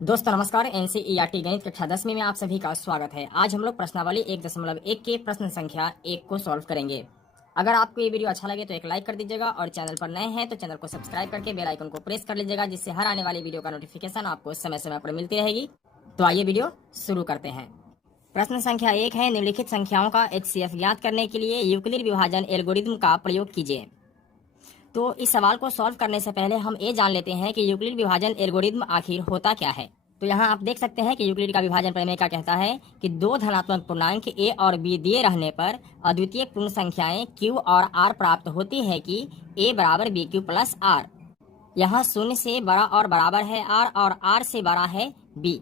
दोस्तों नमस्कार। एनसीईआरटी गणित कक्षा 10वीं में आप सभी का स्वागत है। आज हम लोग प्रश्नावली 1.1 के प्रश्न संख्या 1 को सॉल्व करेंगे। अगर आपको ये वीडियो अच्छा लगे तो एक लाइक कर दीजिएगा और चैनल पर नए हैं तो चैनल को सब्सक्राइब करके बेल आइकन को प्रेस कर लीजिएगा, जिससे हर आने वाली वीडियो का नोटिफिकेशन आपको समय समय पर मिलती रहेगी। तो आइए वीडियो शुरू करते हैं। प्रश्न संख्या 1 है, निम्नलिखित संख्याओं का HCF ज्ञात करने के लिए यूक्लिड विभाजन एल्गोरिथम का प्रयोग कीजिए। तो इस सवाल को सॉल्व करने से पहले हम ये जान लेते हैं कि यूक्लिड विभाजन एल्गोरिथम आखिर होता क्या है। तो यहाँ आप देख सकते हैं कि यूक्लिड का विभाजन प्रमेय क्या कहता है कि दो धनात्मक पूर्णांक a और b दिए रहने पर अद्वितीय पूर्ण संख्याएं q और r प्राप्त होती है कि a बराबर bq प्लस r। यहाँ शून्य से बड़ा और बराबर है r और r से बड़ा है b।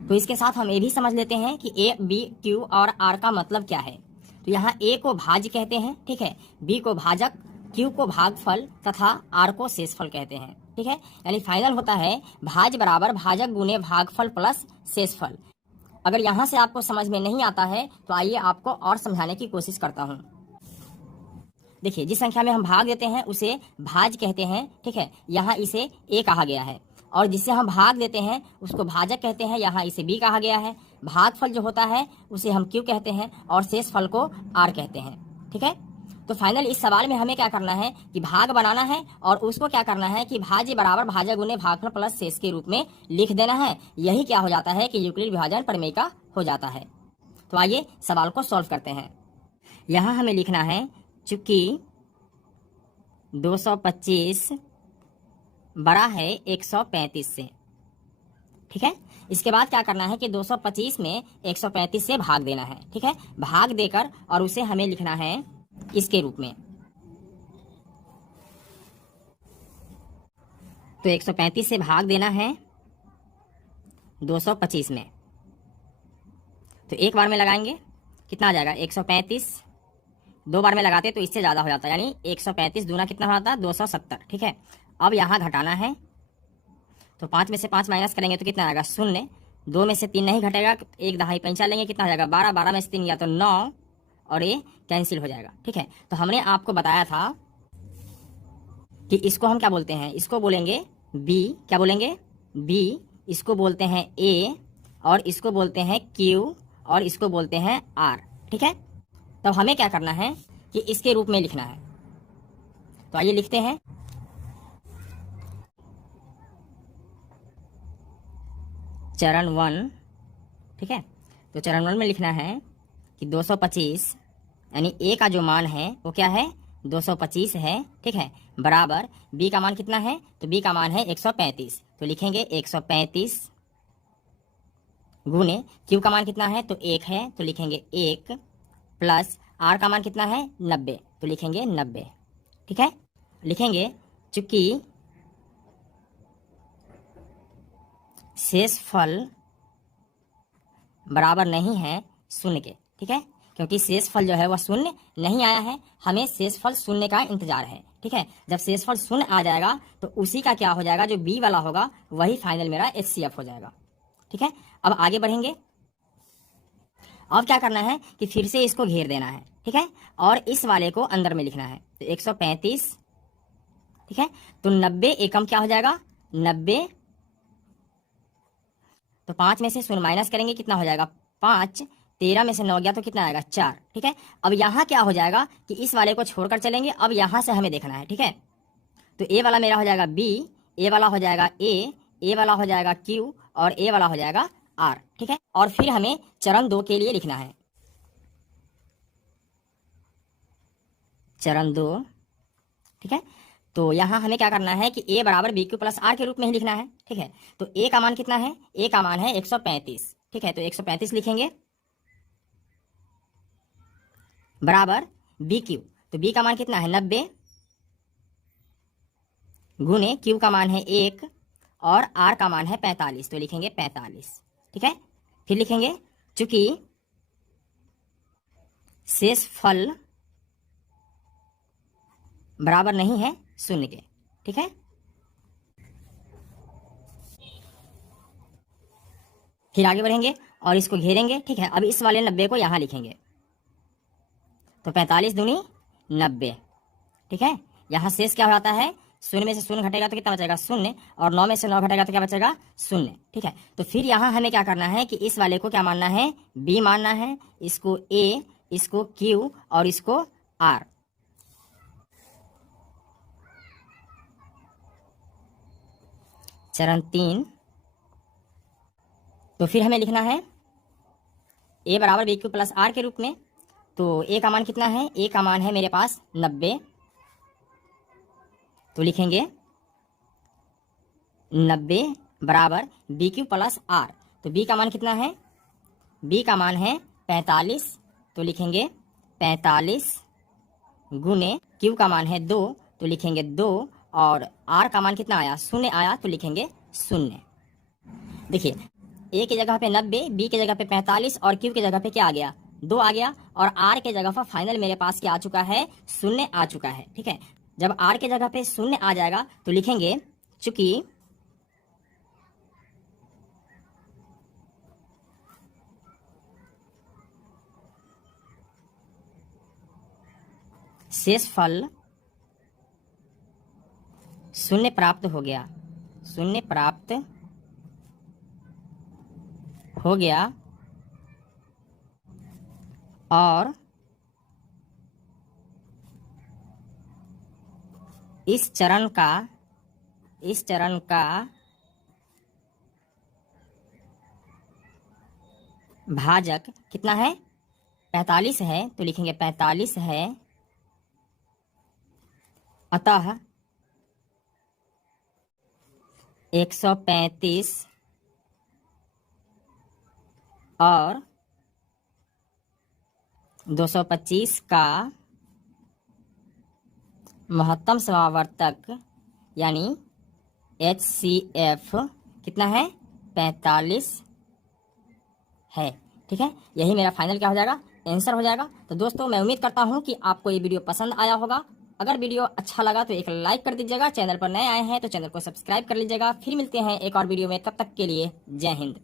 तो इसके साथ हम ये भी समझ लेते हैं कि a b q और r का मतलब क्या है। तो यहाँ a को भाज्य कहते हैं, ठीक है, b को भाजक, q को भागफल तथा r को शेषफल कहते हैं, ठीक है। यानी फाइनल होता है भाज्य बराबर भाजक गुने भागफल प्लस शेषफल। अगर यहाँ से आपको समझ में नहीं आता है तो आइए आपको और समझाने की कोशिश करता हूँ। देखिए, जिस संख्या में हम भाग देते हैं उसे भाज्य कहते हैं, ठीक है, यहाँ इसे a कहा गया है, और जिससे हम भाग देते हैं उसको भाजक कहते हैं, यहाँ इसे b कहा गया है। भागफल जो होता है उसे हम q कहते हैं और शेषफल को r कहते हैं, ठीक है। तो फाइनल इस सवाल में हमें क्या करना है कि भाग बनाना है और उसको क्या करना है कि भाज्य बराबर भाजक गुने भागफल प्लस शेष के रूप में लिख देना है। यही क्या हो जाता है कि यूक्लिड विभाजन प्रमेय का हो जाता है। तो आइए सवाल को सॉल्व करते हैं। यहाँ हमें लिखना है चूंकि 225 बड़ा है 135 से, ठीक है। इसके बाद क्या करना है कि 225 में 135 से भाग देना है, ठीक है, भाग देकर और उसे हमें लिखना है इसके रूप में। तो 135 से भाग देना है 225 में। तो एक बार में लगाएंगे कितना आ जाएगा 135, दो बार में लगाते तो इससे ज़्यादा हो जाता है, यानी 135 दूना कितना हो जाता है 270, ठीक है। अब यहाँ घटाना है तो 5 में से 5 माइनस करेंगे तो कितना आएगा 0, 2 में से 3 नहीं घटेगा, एक दहाई पैंचा लेंगे कितना हो जाएगा 12, 12 में से 3 या तो 9 और ये कैंसिल हो जाएगा, ठीक है। तो हमने आपको बताया था कि इसको हम क्या बोलते हैं, इसको बोलेंगे b, क्या बोलेंगे b, इसको बोलते हैं a और इसको बोलते हैं q और इसको बोलते हैं r, ठीक है। तो हमें क्या करना है कि इसके रूप में लिखना है। तो आइए लिखते हैं। चरण 1, ठीक है। तो चरण 1 में लिखना है कि 225 यानी a का जो मान है वो क्या है 225 है, ठीक है, बराबर b का मान कितना है, तो b का मान है 135। तो लिखेंगे 135 गुने q का मान कितना है तो 1 है, तो लिखेंगे 1 प्लस r का मान कितना है 90, तो लिखेंगे 90, ठीक है। लिखेंगे चूंकि शेषफल बराबर नहीं है शून्य के, ठीक है, क्योंकि शेषफल जो है वह शून्य नहीं आया है, हमें शेषफल शून्य का इंतजार है, ठीक है। जब शेषफल शून्य आ जाएगा तो उसी का क्या हो जाएगा, जो बी वाला होगा वही फाइनल मेरा HCF हो जाएगा, ठीक है। अब आगे बढ़ेंगे। अब क्या करना है कि फिर से इसको घेर देना है, ठीक है, और इस वाले को अंदर में लिखना है। तो 135, ठीक है, तो 90 एकम क्या हो जाएगा 90, तो 5 में से 0 माइनस करेंगे कितना हो जाएगा 5, 13 में से 9 गया तो कितना आएगा 4, ठीक है। अब यहाँ क्या हो जाएगा कि इस वाले को छोड़कर चलेंगे, अब यहाँ से हमें देखना है, ठीक है। तो a वाला मेरा हो जाएगा b, a वाला हो जाएगा a वाला हो जाएगा q और a वाला हो जाएगा r, ठीक है। और फिर हमें चरण 2 के लिए लिखना है। चरण 2, ठीक है। तो यहाँ हमें क्या करना है कि a बराबर bq प्लस r के रूप में ही लिखना है, ठीक है। तो a का मान कितना है, a का मान है 135, ठीक है। तो 135 लिखेंगे बराबर bq, तो b का मान कितना है 90 गुने q का मान है 1 और r का मान है 45, तो लिखेंगे 45, ठीक है। फिर लिखेंगे चूंकि शेषफल बराबर नहीं है शून्य के, ठीक है। फिर आगे बढ़ेंगे और इसको घेरेंगे, ठीक है। अब इस वाले 90 को यहाँ लिखेंगे, तो 45 दूनी 90, ठीक है। यहाँ शेष क्या हो जाता है शून्य में से शून्य घटेगा तो कितना बचेगा? शून्य। और 9 में से 9 घटेगा तो क्या बचेगा? शून्य। ठीक है, तो फिर यहाँ हमें क्या करना है कि इस वाले को क्या मानना है? बी मानना है, इसको ए, इसको क्यू और इसको आर। चरण 3, तो फिर हमें लिखना है ए बराबर बी क्यू प्लस आर के रूप में। तो ए का मान कितना है? ए का मान है मेरे पास 90। तो लिखेंगे 90 बराबर बी क्यू प्लस आर। तो बी का मान कितना है? बी का मान है 45। तो लिखेंगे 45 गुने क्यू का मान है 2। तो लिखेंगे 2 और आर का मान कितना आया? शून्य आया। तो लिखेंगे शून्य। देखिए ए की जगह पे 90, बी की जगह पे 45 और क्यू की जगह पे क्या आ गया? 2 आ गया। और आर के जगह पर फाइनल मेरे पास क्या आ चुका है? शून्य आ चुका है। ठीक है, जब आर के जगह पे शून्य आ जाएगा तो लिखेंगे चूंकि शेषफल शून्य प्राप्त हो गया, शून्य प्राप्त हो गया और इस चरण का भाजक कितना है? 45 है। तो लिखेंगे 45 है, अतः 135 और 225 का महत्तम समावर्तक यानी HCF कितना है? 45 है। ठीक है, यही मेरा फाइनल क्या हो जाएगा? आंसर हो जाएगा। तो दोस्तों मैं उम्मीद करता हूं कि आपको ये वीडियो पसंद आया होगा। अगर वीडियो अच्छा लगा तो एक लाइक कर दीजिएगा। चैनल पर नए आए हैं तो चैनल को सब्सक्राइब कर लीजिएगा। फिर मिलते हैं एक और वीडियो में, तब तक के लिए जय हिंद।